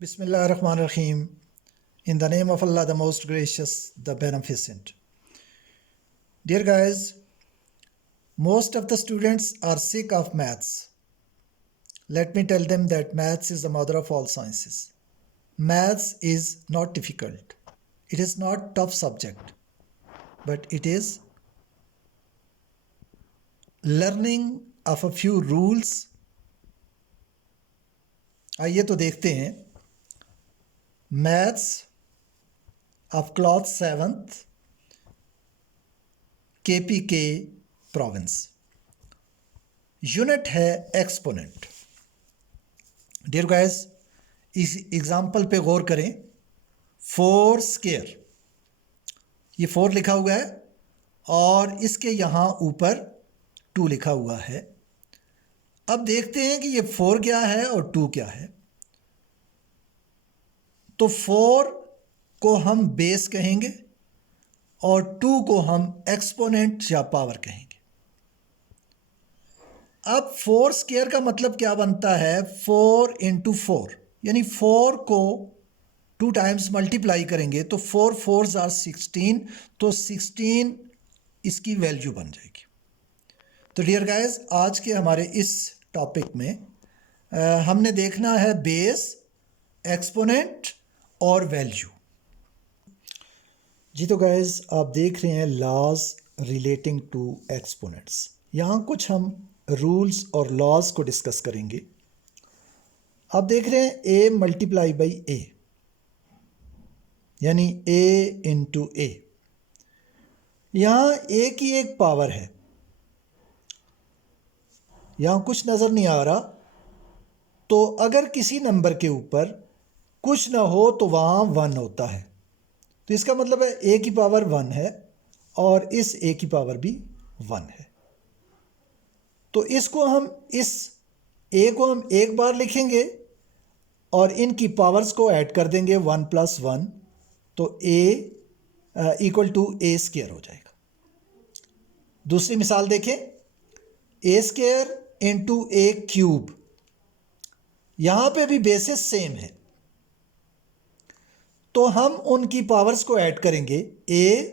Bismillah ar-Rahman ar-Rahim. In the name of Allah, the most gracious, the beneficent. Dear guys, most of the students are sick of maths. Let me tell them that maths is the mother of all sciences. Maths is not difficult. It is not tough subject, but it is learning of a few rules. आइए तो देखते हैं maths of cloth 7th KPK province. Unit है exponent. Dear guys, इस example पे गौर करें। 4 square, ये 4 लिखा हुआ है और इसके यहाँ ऊपर 2 लिखा हुआ है। अब देखते हैं कि ये 4 क्या है और 2 क्या है। तो 4 को हम बेस कहेंगे और 2 को हम एक्सपोनेंट या पावर कहेंगे। अब 4 स्क्वायर का मतलब क्या बनता है? 4 इंटू 4, यानी 4 को 2 टाइम्स मल्टीप्लाई करेंगे तो 4 4s आर 16, तो 16 इसकी वैल्यू बन जाएगी। तो डियर गाइस, आज के हमारे इस टॉपिक में हमने देखना है बेस, एक्सपोनेंट और वैल्यू। जी तो गाइस, आप देख रहे हैं लॉज रिलेटिंग टू एक्सपोनेंट्स। यहाँ कुछ हम रूल्स और लॉज को डिस्कस करेंगे। आप देख रहे हैं a मल्टीप्लाई बाई a, यानी a इंटू a। यहाँ a की एक पावर है, यहाँ कुछ नज़र नहीं आ रहा। तो अगर किसी नंबर के ऊपर कुछ ना हो तो वहाँ 1 होता है, तो इसका मतलब है a की पावर 1 है और इस a की पावर भी 1 है। तो इसको हम इस a को हम एक बार लिखेंगे और इनकी पावर्स को ऐड कर देंगे 1 + 1, तो a equal to a square हो जाएगा। दूसरी मिसाल देखें, a square into a cube. यहाँ पे भी बेसिस सेम है, तो हम उनकी पावर्स को ऐड करेंगे। a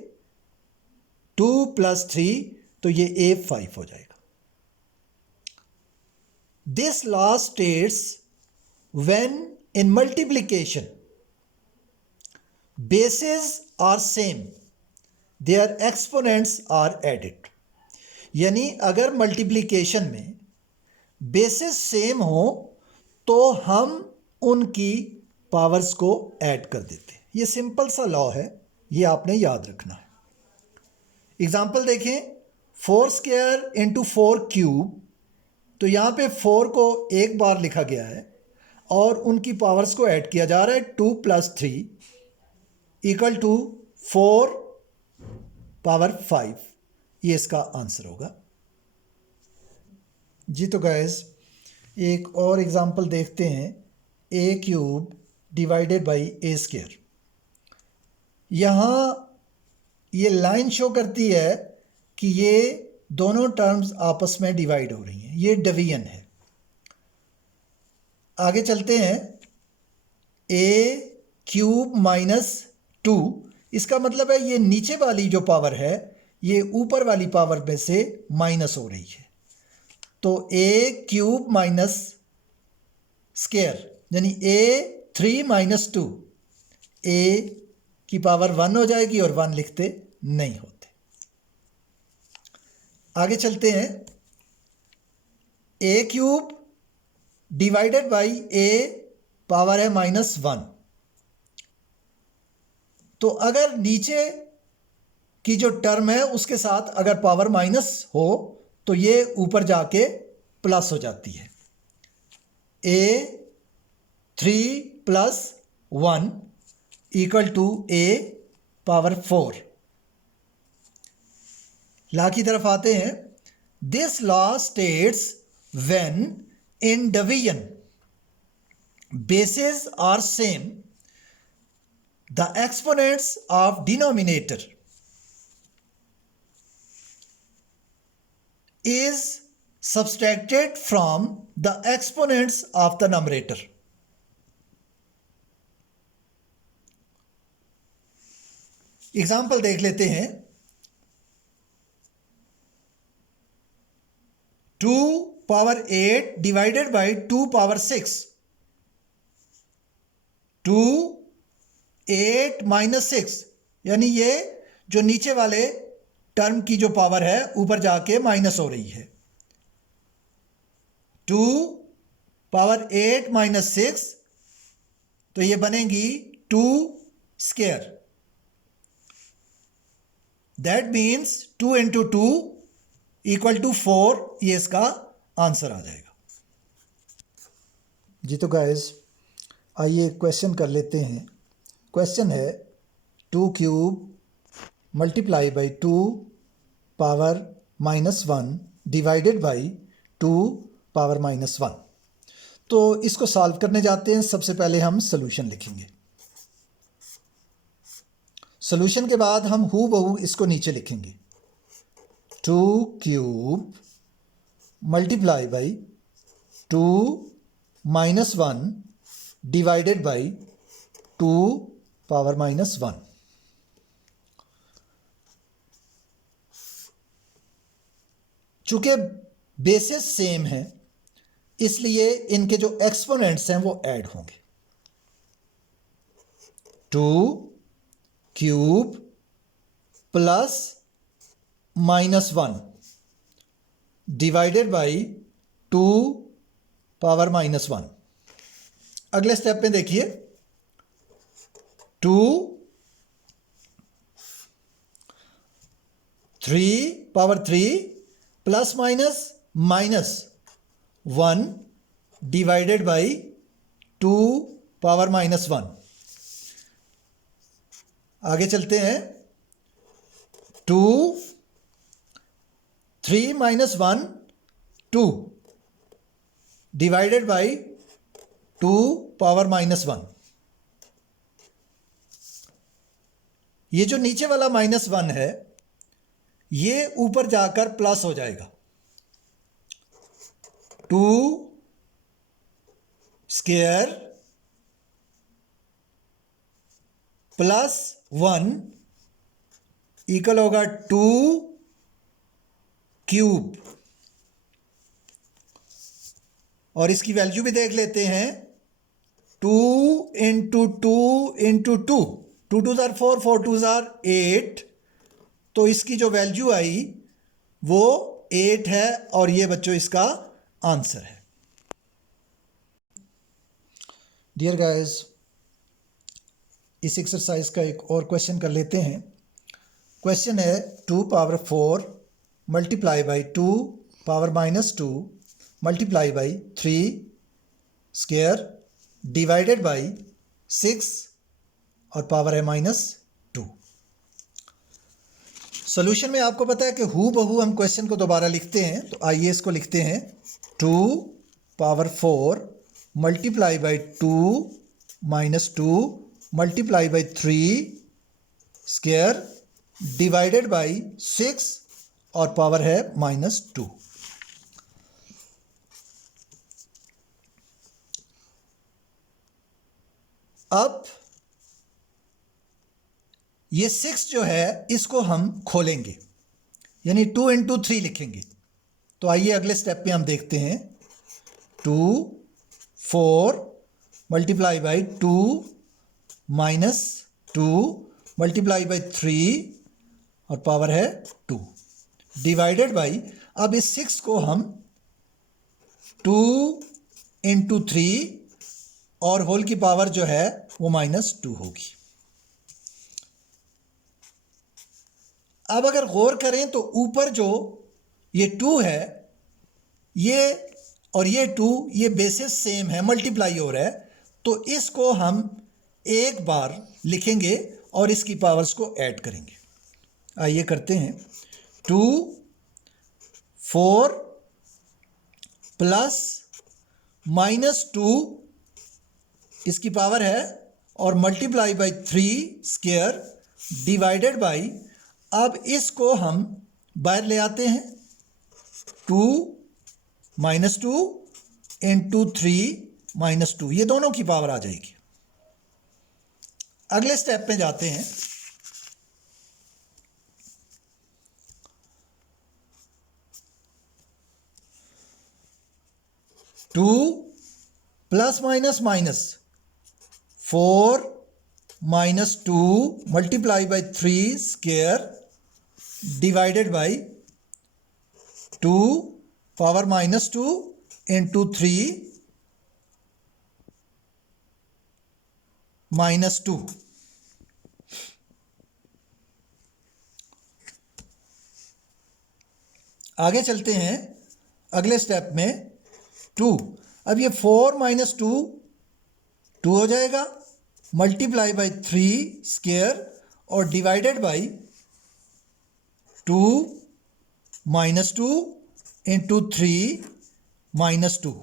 2 + 3, तो ये a 5 हो जाएगा। This law states when in multiplication bases are same, their exponents are added। यानी अगर मल्टीप्लिकेशन में बेसिस सेम हो तो हम उनकी पावर्स को ऐड कर देते हैं। ये सिंपल सा लॉ है, ये आपने याद रखना है। एग्जाम्पल देखें, 4 स्क्वायर इंटू 4 क्यूब। तो यहाँ पे 4 को एक बार लिखा गया है और उनकी पावर्स को ऐड किया जा रहा है। 2 + 3 इक्वल टू 4 पावर 5, ये इसका आंसर होगा। जी तो गाइस, एक और एग्जांपल देखते हैं। a cube divided by a square. यहाँ ये लाइन शो करती है कि ये दोनों टर्म्स आपस में डिवाइड हो रही हैं, ये डिवीजन है। आगे चलते हैं, a क्यूब -2, इसका मतलब है ये नीचे वाली जो पावर है ये ऊपर वाली पावर में से माइनस हो रही है। तो a क्यूब माइनस स्क्वायर, यानी a 3 - 2, a की पावर 1 हो जाएगी और 1 लिखते नहीं होते। आगे चलते हैं, a cube divided by a power है -1। तो अगर नीचे की जो टर्म है उसके साथ अगर पावर माइनस हो तो ये ऊपर जाके प्लस हो जाती है। a 3 + 1 equal to a power 4। Law की तरफ आते हैं। This law states when in division bases are same, the exponents of denominator is subtracted from the exponents of the numerator। Example देख लेते हैं। 2 power 8 divided by 2 power 6। 2 8 minus 6, यानी ये जो नीचे वाले टर्म की जो पावर है ऊपर जाके माइनस हो रही है। 2 पावर 8 माइनस 6, तो ये बनेगी 2 square. That means 2 into 2 equal to 4, ये इसका आंसर आ जाएगा। जी तो गाइस, आइए क्वेश्चन कर लेते हैं। क्वेश्चन है 2 cube multiply by 2 power -1 divided by 2 power -1। तो इसको सॉल्व करने जाते हैं। सबसे पहले हम सॉल्यूशन लिखेंगे। सॉल्यूशन के बाद हम हूबहू इसको नीचे लिखेंगे। 2 cube multiply by 2 -1 divided by 2 power -1। चूंकि बेसिस सेम है, इसलिए इनके जो एक्सपोनेंट्स हैं वो ऐड होंगे। 2 cube plus -1 divided by 2 power -1। अगले स्टेप में देखिए, 2 3 power 3 plus minus -1 divided by 2 power -1। आगे चलते हैं। 2 3 माइनस 1 2 डिवाइडेड बाई 2 पावर -1। ये जो नीचे वाला -1 है, ये ऊपर जाकर प्लस हो जाएगा। 2 स्क्वायर प्लस 1 इक्वल होगा 2 क्यूब। और इसकी वैल्यू भी देख लेते हैं। 2 इंटू 2 इंटू 2, 2 2 ज़ार 4, 4 2 ज़ार 8। तो इसकी जो वैल्यू आई वो 8 है, और ये बच्चों इसका आंसर है। डियर गाइस, इस एक्सरसाइज का एक और क्वेश्चन कर लेते हैं। क्वेश्चन है 2 power 4 multiply by 2 power -2 multiply by 3 square divided by 6 और पावर है -2। सॉल्यूशन में आपको पता है कि हूबहू हम क्वेश्चन को दोबारा लिखते हैं। तो आइए इसको लिखते हैं। 2 power 4 multiply by 2 -2 multiply by 3 square divided by 6 और पावर है -2। अब ये 6 जो है इसको हम खोलेंगे, यानी 2 इंटू 3 लिखेंगे। तो आइए अगले स्टेप पे हम देखते हैं। 2 4 मल्टीप्लाई बाई 2 -2 मल्टीप्लाई बाई 3 और पावर है 2 डिवाइडेड बाई, अब इस 6 को हम 2 इंटू 3 और होल की पावर जो है वो -2 होगी। अब अगर गौर करें तो ऊपर जो ये 2 है, ये और ये 2, ये बेसिस सेम है, मल्टीप्लाई हो रहा है। तो इसको हम एक बार लिखेंगे और इसकी पावर्स को ऐड करेंगे। आइए करते हैं। 2 4 प्लस -2 इसकी पावर है, और multiply by 3 square divided by, अब इसको हम बाहर ले आते हैं। 2 -2 इंटू 3 -2, ये दोनों की पावर आ जाएगी। अगले स्टेप पे जाते हैं। 2 plus minus minus 4 minus 2 multiply by 3 square divided by 2 power minus 2 into 3 minus 2। आगे चलते हैं अगले स्टेप में 2। अब ये 4 माइनस 2 2 हो जाएगा, मल्टीप्लाई बाई 3 स्क्वायर और divided by 2 minus 2 into 3 minus 2।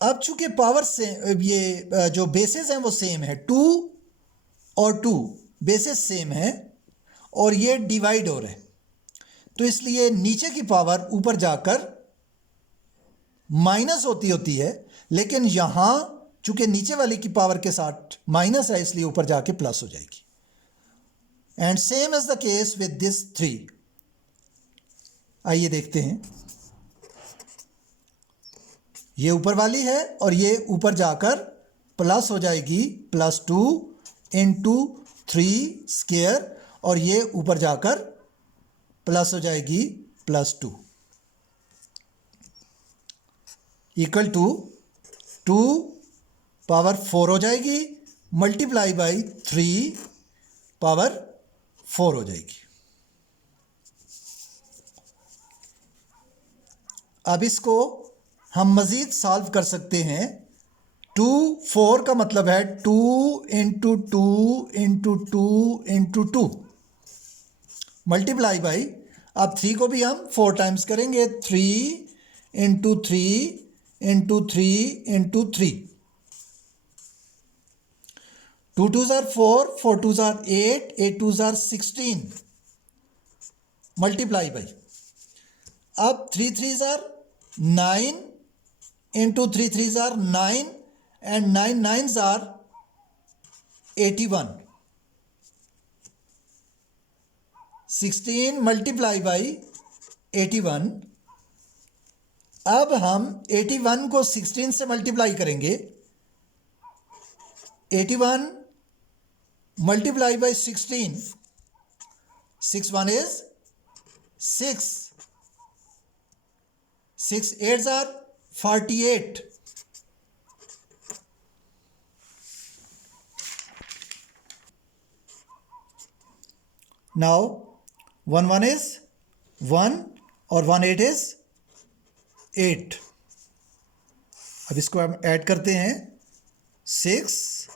अब चूंकि पावर से ये जो बेसिस हैं वो सेम है, 2 और 2 बेसिस सेम है और ये डिवाइड हो रहे हैं, तो इसलिए नीचे की पावर ऊपर जाकर माइनस होती है, लेकिन यहां चूंकि नीचे वाली की पावर के साथ माइनस है इसलिए ऊपर जाके प्लस हो जाएगी। And same is the case with this 3। आइए देखते हैं, ये ऊपर वाली है और ये ऊपर जाकर प्लस हो जाएगी, +2 इंटू 3 स्क्वायर और ये ऊपर जाकर प्लस हो जाएगी +2 इक्वल टू 2 पावर 4 हो जाएगी, मल्टीप्लाई बाई 3 पावर 4 हो जाएगी। अब इसको हम मज़ीद सॉल्व कर सकते हैं। 2 4 का मतलब है 2 into 2 into 2 into 2 multiply by, अब 3 को भी हम 4 टाइम्स करेंगे, 3 into 3 into 3 into 3। 2 2s are 4, 4 2s are 8, 8 2s are 16 multiply by, अब 3 3s are 9 into 3 3s are 9 and 9 9s are 81। 16 multiply by 81। अब हम 81 को 16 से मल्टीप्लाई करेंगे, 81 multiply by 16, 6 1 is 6, 6 8s are 48। Now 1 1 is 1 और 1 8 is 8। अब इसको हम ऐड करते हैं, 6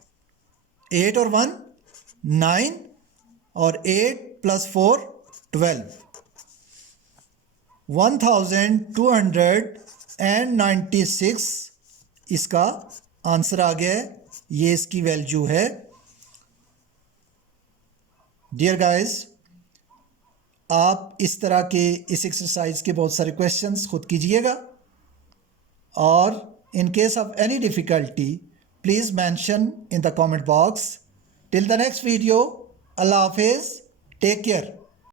8 और 1 9 और 8 + 4 12। 1296 इसका आंसर आ गया है, ये इसकी वैल्यू है। डियर गाइस, आप इस तरह के इस एक्सरसाइज के बहुत सारे क्वेश्चंस खुद कीजिएगा और in case of any difficulty please mention in the comment box. Till the next video, अल्लाह हाफिज़, टेक केयर।